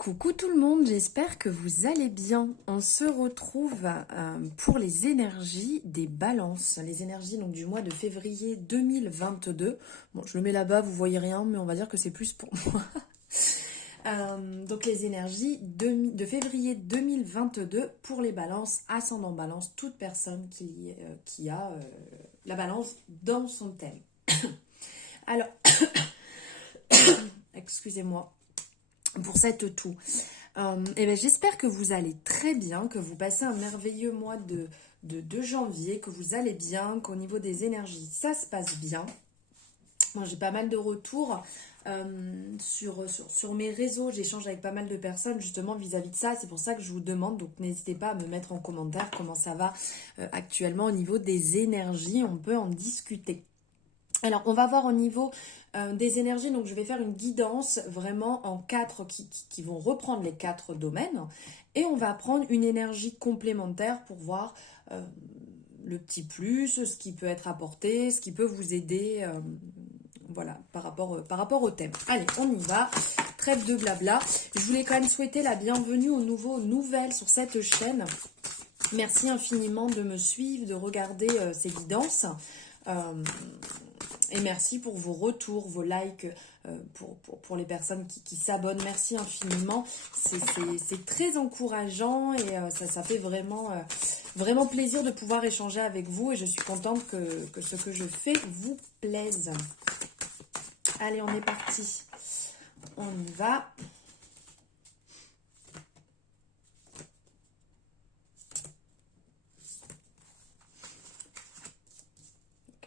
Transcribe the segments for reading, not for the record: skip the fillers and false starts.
Coucou tout le monde, j'espère que vous allez bien. On se retrouve pour les énergies des balances. Les énergies donc, du mois de février 2022. Bon, je le mets là-bas, vous voyez rien, mais on va dire que c'est plus pour moi. Donc les énergies de février 2022 pour les balances, ascendant balance, toute personne qui a la balance dans son thème. Alors, excusez-moi pour cette toux. Et ben, j'espère que vous allez très bien, que vous passez un merveilleux mois de janvier, que vous allez bien, qu'au niveau des énergies, ça se passe bien. Moi, j'ai pas mal de retours sur mes réseaux. J'échange avec pas mal de personnes justement vis-à-vis de ça. C'est pour ça que je vous demande. Donc, n'hésitez pas à me mettre en commentaire comment ça va actuellement au niveau des énergies. On peut en discuter. Alors, on va voir au niveau des énergies. Donc, je vais faire une guidance vraiment en 4 qui vont reprendre les 4 domaines. Et on va prendre une énergie complémentaire pour voir le petit plus, ce qui peut être apporté, ce qui peut vous aider voilà, par rapport au thème. Allez, on y va. Trêve de blabla. Je voulais quand même souhaiter la bienvenue aux nouvelles sur cette chaîne. Merci infiniment de me suivre, de regarder ces guidances. Et merci pour vos retours, vos likes, pour les personnes qui s'abonnent. Merci infiniment. C'est très encourageant et ça fait vraiment plaisir de pouvoir échanger avec vous. Et je suis contente que ce que je fais vous plaise. Allez, on est parti. On y va.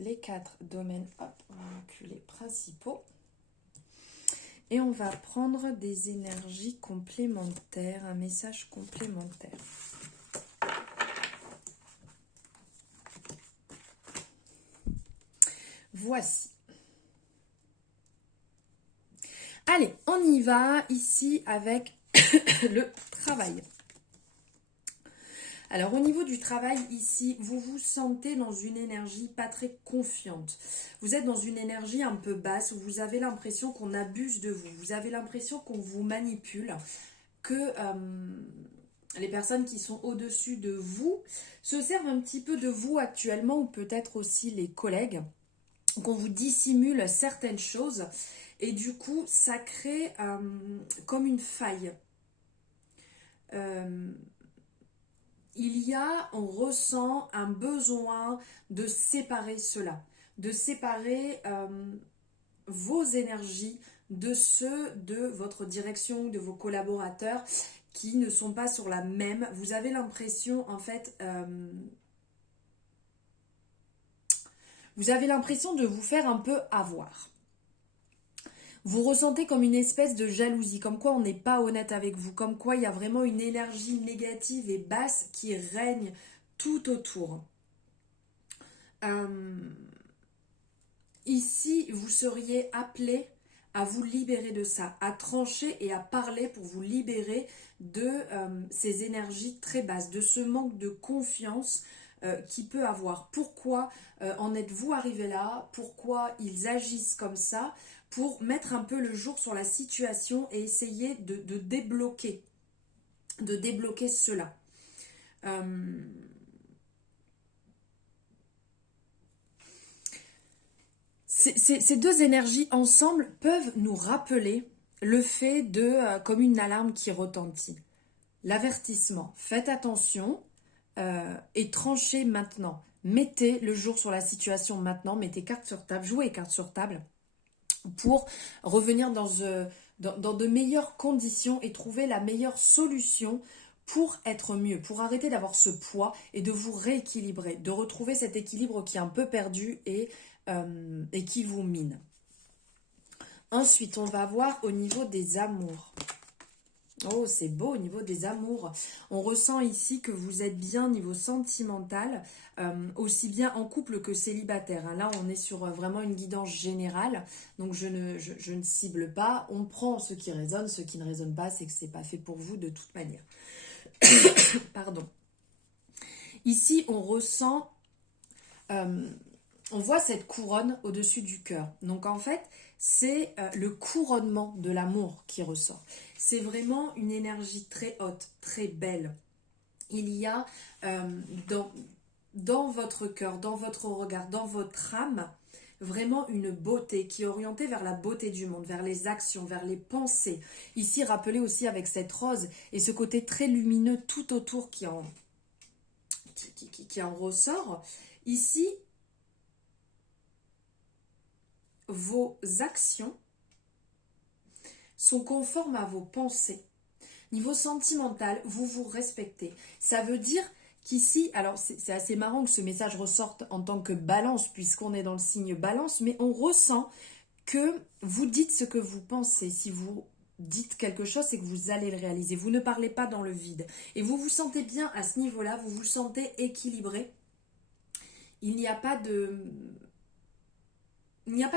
Les 4 domaines, hop, on va inclure les principaux. Et on va prendre des énergies complémentaires, un message complémentaire. Voici. Allez, on y va ici avec le travail. Alors au niveau du travail ici, vous vous sentez dans une énergie pas très confiante. Vous êtes dans une énergie un peu basse où vous avez l'impression qu'on abuse de vous. Vous avez l'impression qu'on vous manipule, que les personnes qui sont au-dessus de vous se servent un petit peu de vous actuellement ou peut-être aussi les collègues, qu'on vous dissimule certaines choses et du coup ça crée comme une faille. On ressent un besoin de séparer cela, de séparer vos énergies de ceux de votre direction ou de vos collaborateurs qui ne sont pas sur la même. Vous avez l'impression, en fait, vous avez l'impression de vous faire un peu avoir. Vous ressentez comme une espèce de jalousie, comme quoi on n'est pas honnête avec vous, comme quoi il y a vraiment une énergie négative et basse qui règne tout autour. Ici, vous seriez appelé à vous libérer de ça, à trancher et à parler pour vous libérer de ces énergies très basses, de ce manque de confiance qu'il peut avoir. Pourquoi en êtes-vous arrivé là? Pourquoi ils agissent comme ça? Pour mettre un peu le jour sur la situation et essayer de débloquer cela. Ces deux énergies ensemble peuvent nous rappeler le fait de, comme une alarme qui retentit. L'avertissement, faites attention et tranchez maintenant. Mettez le jour sur la situation maintenant, mettez carte sur table, jouez carte sur table pour revenir dans de meilleures conditions et trouver la meilleure solution pour être mieux, pour arrêter d'avoir ce poids et de vous rééquilibrer, de retrouver cet équilibre qui est un peu perdu et qui vous mine. Ensuite, on va voir au niveau des amours. Oh, c'est beau au niveau des amours. On ressent ici que vous êtes bien au niveau sentimental, aussi bien en couple que célibataire. Hein. Là, on est sur vraiment une guidance générale, donc je ne cible pas. On prend ce qui résonne, ce qui ne résonne pas, c'est que c'est pas fait pour vous de toute manière. Pardon. Ici, on ressent... on voit cette couronne au-dessus du cœur. Donc en fait, c'est le couronnement de l'amour qui ressort. C'est vraiment une énergie très haute, très belle. Il y a dans votre cœur, dans votre regard, dans votre âme, vraiment une beauté qui est orientée vers la beauté du monde, vers les actions, vers les pensées. Ici, rappelez aussi avec cette rose et ce côté très lumineux tout autour qui en ressort. Ici, vos actions sont conformes à vos pensées. Niveau sentimental, vous vous respectez. Ça veut dire qu'ici, alors c'est assez marrant que ce message ressorte en tant que balance, puisqu'on est dans le signe balance, mais on ressent que vous dites ce que vous pensez. Si vous dites quelque chose, c'est que vous allez le réaliser. Vous ne parlez pas dans le vide. Et vous vous sentez bien à ce niveau-là, vous vous sentez équilibré. Il n'y a pas de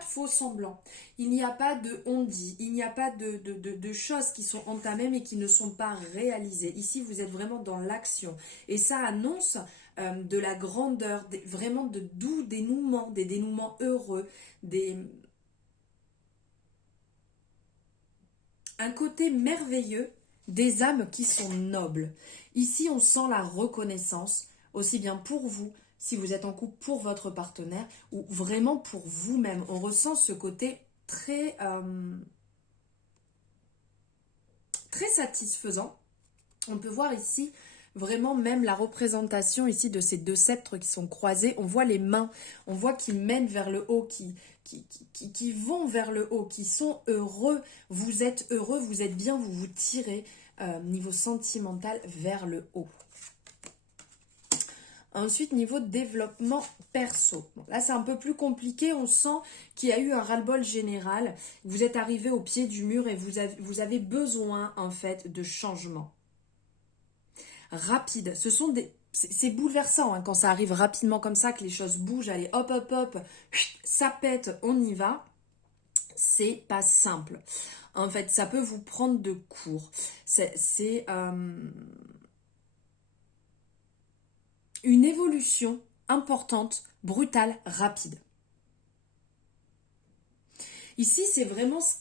faux semblants, il n'y a pas de on-dit, il n'y a pas de choses qui sont entamées mais qui ne sont pas réalisées. Ici, vous êtes vraiment dans l'action. Et ça annonce de la grandeur, vraiment de doux dénouements, des dénouements heureux, un côté merveilleux des âmes qui sont nobles. Ici, on sent la reconnaissance, aussi bien pour vous, si vous êtes en couple, pour votre partenaire, ou vraiment pour vous-même. On ressent ce côté très, très satisfaisant. On peut voir ici vraiment même la représentation ici de ces deux sceptres qui sont croisés. On voit les mains, on voit qu'ils mènent vers le haut, qui vont vers le haut, qui sont heureux. Vous êtes heureux, vous êtes bien, vous vous tirez niveau sentimental vers le haut. Ensuite, niveau développement perso. Bon, là, c'est un peu plus compliqué. On sent qu'il y a eu un ras-le-bol général. Vous êtes arrivé au pied du mur et vous avez besoin, en fait, de changement. Rapide. C'est bouleversant hein, quand ça arrive rapidement comme ça, que les choses bougent. Allez, hop, hop, hop. Ça pète, on y va. C'est pas simple. En fait, ça peut vous prendre de court. C'est une évolution importante, brutale, rapide. Ici, c'est vraiment ce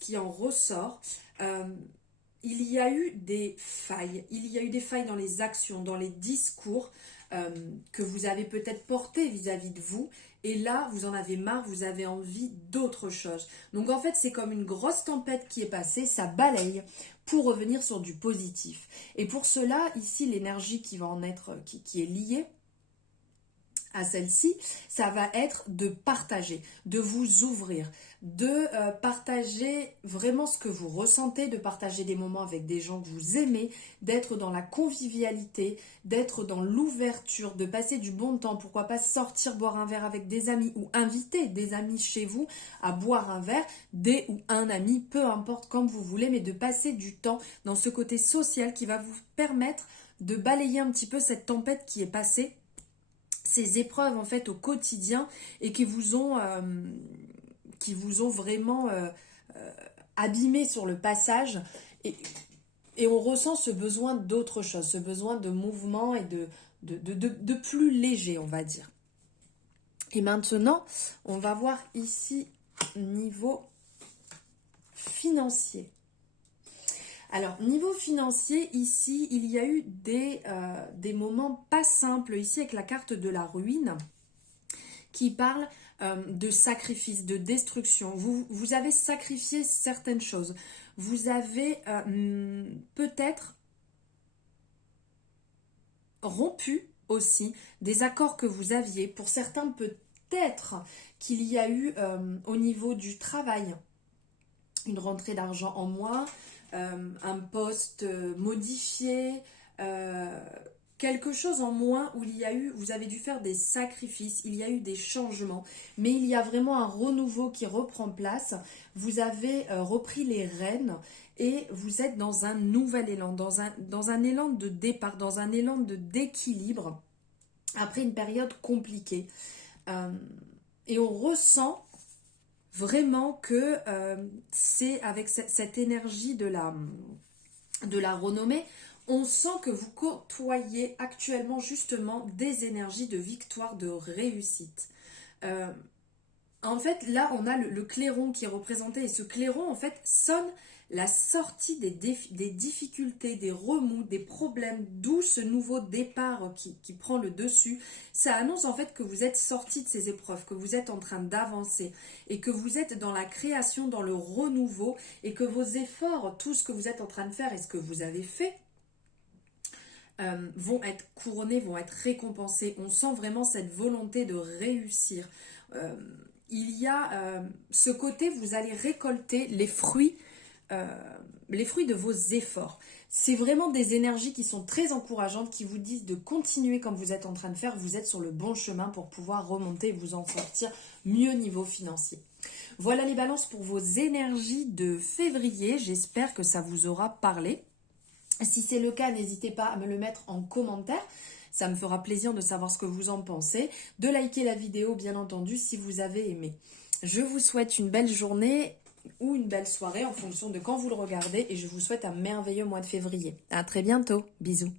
qui en ressort. Il y a eu des failles. Il y a eu des failles dans les actions, dans les discours que vous avez peut-être portés vis-à-vis de vous. Et là, vous en avez marre, vous avez envie d'autre chose. Donc en fait, c'est comme une grosse tempête qui est passée, ça balaye pour revenir sur du positif. Et pour cela, ici, l'énergie qui va en être, qui est liée à celle-ci, ça va être de partager, de vous ouvrir, de partager vraiment ce que vous ressentez, de partager des moments avec des gens que vous aimez, d'être dans la convivialité, d'être dans l'ouverture, de passer du bon temps, pourquoi pas sortir boire un verre avec des amis ou inviter des amis chez vous à boire un verre, des ou un ami, peu importe comme vous voulez, mais de passer du temps dans ce côté social qui va vous permettre de balayer un petit peu cette tempête qui est passée, ces épreuves en fait au quotidien et qui vous ont vraiment abîmé sur le passage et on ressent ce besoin d'autre chose, ce besoin de mouvement et de plus léger on va dire. Et maintenant on va voir ici niveau financier. Alors, niveau financier, ici, il y a eu des moments pas simples, ici avec la carte de la ruine, qui parle de sacrifice, de destruction. Vous avez sacrifié certaines choses. Vous avez peut-être rompu aussi des accords que vous aviez. Pour certains, peut-être qu'il y a eu au niveau du travail une rentrée d'argent en moins, un poste modifié, quelque chose en moins où vous avez dû faire des sacrifices, il y a eu des changements, mais il y a vraiment un renouveau qui reprend place. Vous avez repris les rênes et vous êtes dans un nouvel élan, dans un élan de départ, dans un élan d'équilibre après une période compliquée. Et on ressent vraiment que c'est avec cette énergie de la renommée, on sent que vous côtoyez actuellement justement des énergies de victoire, de réussite. En fait, là, on a le clairon qui est représenté et ce clairon, en fait, sonne la sortie des difficultés, des remous, des problèmes, d'où ce nouveau départ qui prend le dessus. Ça annonce en fait que vous êtes sorti de ces épreuves, que vous êtes en train d'avancer et que vous êtes dans la création, dans le renouveau et que vos efforts, tout ce que vous êtes en train de faire et ce que vous avez fait, vont être couronnés, vont être récompensés. On sent vraiment cette volonté de réussir. Il y a ce côté, vous allez récolter les fruits de vos efforts. C'est vraiment des énergies qui sont très encourageantes, qui vous disent de continuer comme vous êtes en train de faire. Vous êtes sur le bon chemin pour pouvoir remonter et vous en sortir mieux niveau financier. Voilà les balances pour vos énergies de février. J'espère que ça vous aura parlé. Si c'est le cas, n'hésitez pas à me le mettre en commentaire. Ça me fera plaisir de savoir ce que vous en pensez. De liker la vidéo, bien entendu, si vous avez aimé. Je vous souhaite une belle journée ou une belle soirée en fonction de quand vous le regardez. Et je vous souhaite un merveilleux mois de février. À très bientôt. Bisous.